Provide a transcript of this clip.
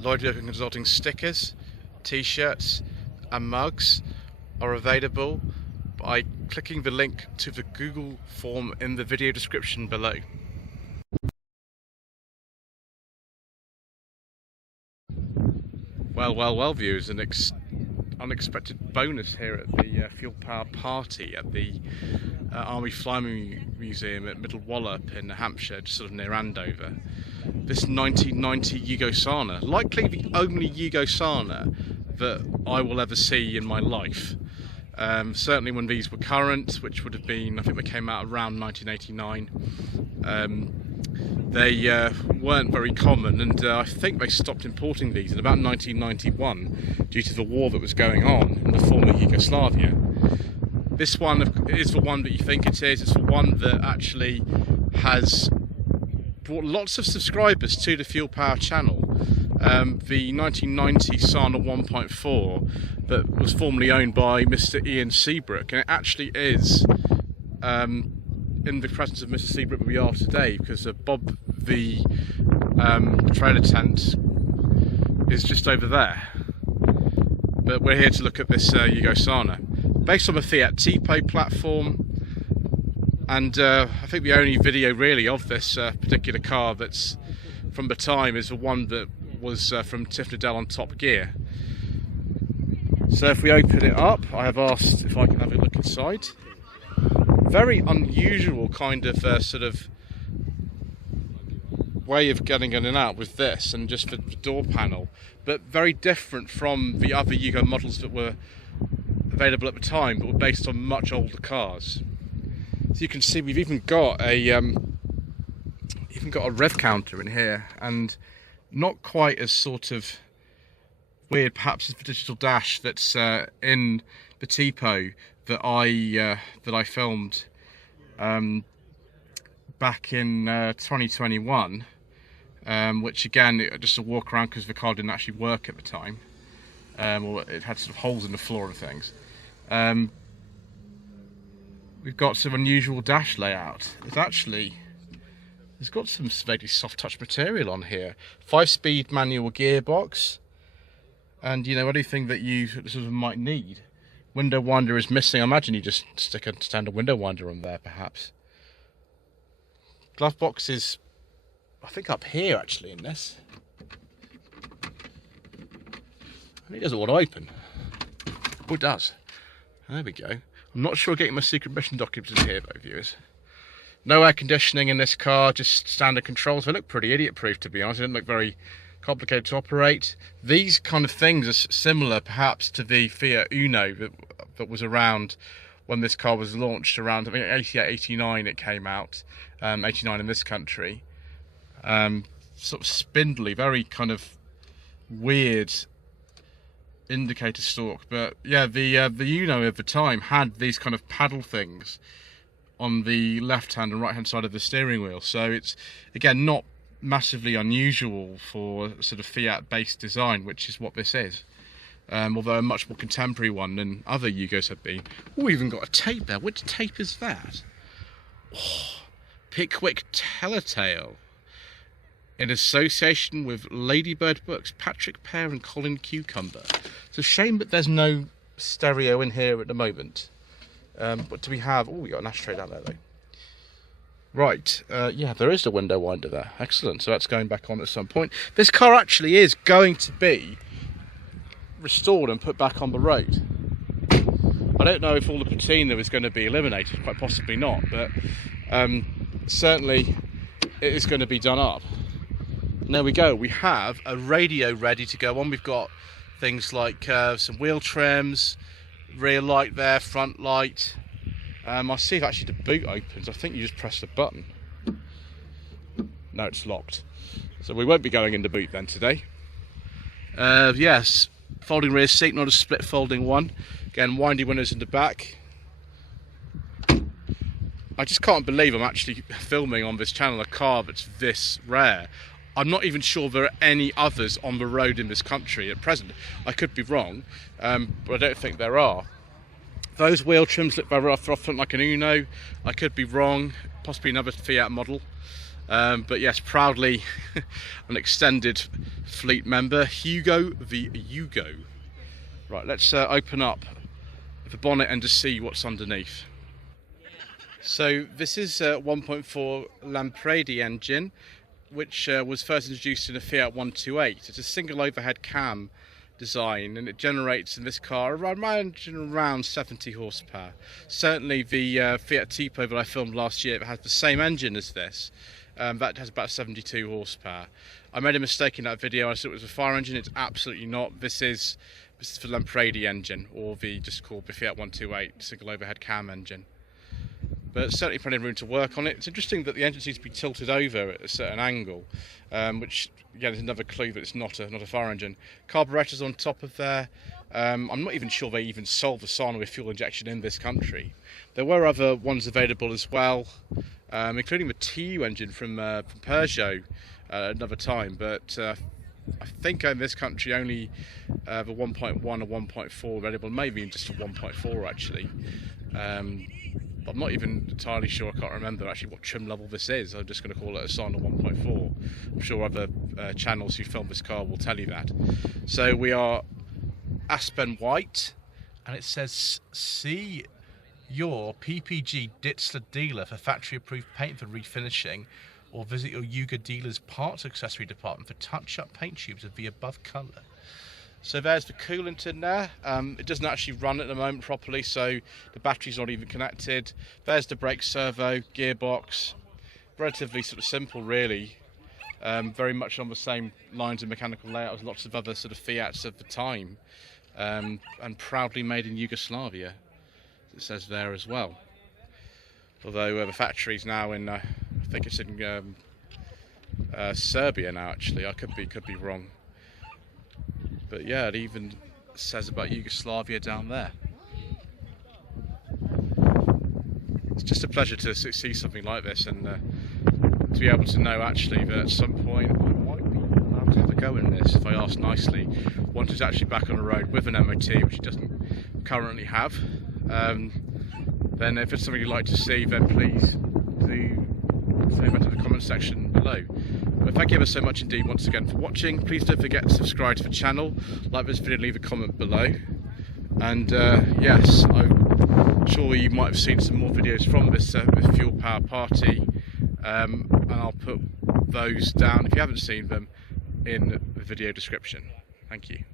Lloyd Vehicle Consulting stickers, t-shirts and mugs are available by clicking the link to the Google form in the video description below. Well viewers, an unexpected bonus here at the Fuel Power Party at the Army Flying Museum at Middle Wallop in Hampshire, just sort of near Andover. This 1990 Yugo Sana, likely the only Yugo Sana that I will ever see in my life. Certainly when these were current, which would have been, I think they came out around 1989. They weren't very common, and I think they stopped importing these in about 1991 due to the war that was going on in the former Yugoslavia. This one is the one that you think it is. It's the one that actually has brought lots of subscribers to the Fuel Power channel. The 1990 Sana 1.4 that was formerly owned by Mr. Ian Seabrook, and it actually is in the presence of Mr. Seabrook that we are today, because Bob the trailer tent is just over there. But we're here to look at this Yugo Sana, based on a Fiat Tipo platform, and I think the only video really of this particular car that's from the time is the one that was from Tiff Nadell on Top Gear. So if we open it up, I have asked if I can have a look inside. Very unusual kind of sort of way of getting in and out with this, and just the door panel, but very different from the other Yugo models that were available at the time, but were based on much older cars. So you can see we've even got a rev counter in here, and not quite as sort of weird perhaps as the digital dash that's in the Tipo that I filmed back in 2021, which again, just a walk around because the car didn't actually work at the time, or it had sort of holes in the floor and things. We've got some unusual dash layout. It's got some very soft touch material on here. 5-speed manual gearbox, and you know, anything that you sort of might need. Window winder is missing. I imagine you just stick a standard window winder on there, perhaps. Glove box is, I think, up here actually in this. And it doesn't want to open. Oh, it does. There we go. I'm not sure getting my secret mission documents in here though, viewers. No air conditioning in this car, just standard controls. They look pretty idiot-proof, to be honest. They don't look very complicated to operate. These kind of things are similar perhaps to the Fiat Uno that was around when this car was launched, around I think 88, 89 it came out, 89 in this country. Sort of spindly, very kind of weird indicator stalk, but yeah, the Uno of the time had these kind of paddle things on the left hand and right hand side of the steering wheel, so it's again not massively unusual for sort of Fiat based design, which is what this is, although a much more contemporary one than other Yugos have been. Oh, we even got a tape there. Which tape is that? Oh, Pickwick Telltale in association with Ladybird Books, Patrick Pear and Colin Cucumber. It's a shame that there's no stereo in here at the moment. What do we have? Oh, we got an ashtray down there though. Right, yeah, there is a window winder there. Excellent, so that's going back on at some point. This car actually is going to be restored and put back on the road. I don't know if all the patina is going to be eliminated, quite possibly not, but certainly it is going to be done up. And there we go, we have a radio ready to go on. We've got things like some wheel trims, rear light there, front light. I'll see if actually the boot opens. I think you just press the button. No, it's locked. So we won't be going in the boot then today. Yes, folding rear seat, not a split folding one. Again, windy windows in the back. I just can't believe I'm actually filming on this channel a car that's this rare. I'm not even sure there are any others on the road in this country at present. I could be wrong, but I don't think there are. Those wheel trims look very rough, like an Uno. I could be wrong, possibly another Fiat model. But yes, proudly an extended fleet member, Hugo the Yugo. Right, let's open up the bonnet and just see what's underneath. So this is a 1.4 Lampredi engine, which was first introduced in a Fiat 128. It's a single overhead cam design, and it generates in this car around 70 horsepower. Certainly the Fiat Tipo that I filmed last year has the same engine as this. That has about 72 horsepower. I made a mistake in that video. I said it was a fire engine. It's absolutely not. This is the Lampredi engine, or the just called the Fiat 128 single overhead cam engine. But certainly plenty of room to work on it. It's interesting that the engine seems to be tilted over at a certain angle, which again is another clue that it's not a fire engine. Carburetors on top of there. I'm not even sure they even sold the Sana with fuel injection in this country. There were other ones available as well, including the TU engine from Peugeot another time, but I think in this country only the 1.1 or 1.4 available, maybe just a 1.4 actually. I'm not even entirely sure, I can't remember actually what trim level this is. I'm just going to call it a Sana 1.4. I'm sure other channels who film this car will tell you that. So we are Aspen White, and it says see your PPG Ditzler dealer for factory approved paint for refinishing, or visit your Yugo dealer's parts accessory department for touch-up paint tubes of the above colour. So there's the coolant in there. It doesn't actually run at the moment properly, so the battery's not even connected. There's the brake servo, gearbox. Relatively sort of simple really. Very much on the same lines of mechanical layout as lots of other sort of Fiats of the time. And proudly made in Yugoslavia, it says there as well. Although the factory's now in, I think it's in Serbia now actually, I could be wrong. But yeah, it even says about Yugoslavia down there. It's just a pleasure to see something like this, and to be able to know actually that at some point I might be allowed to have a go in this, if I ask nicely, once it's actually back on the road with an MOT, which it doesn't currently have. Then if it's something you'd like to see, then please do say that in the comment section below. But thank you ever so much indeed once again for watching. Please don't forget to subscribe to the channel, like this video, leave a comment below. And yes, I'm sure you might have seen some more videos from this fuel power party, and I'll put those down if you haven't seen them in the video description. Thank you.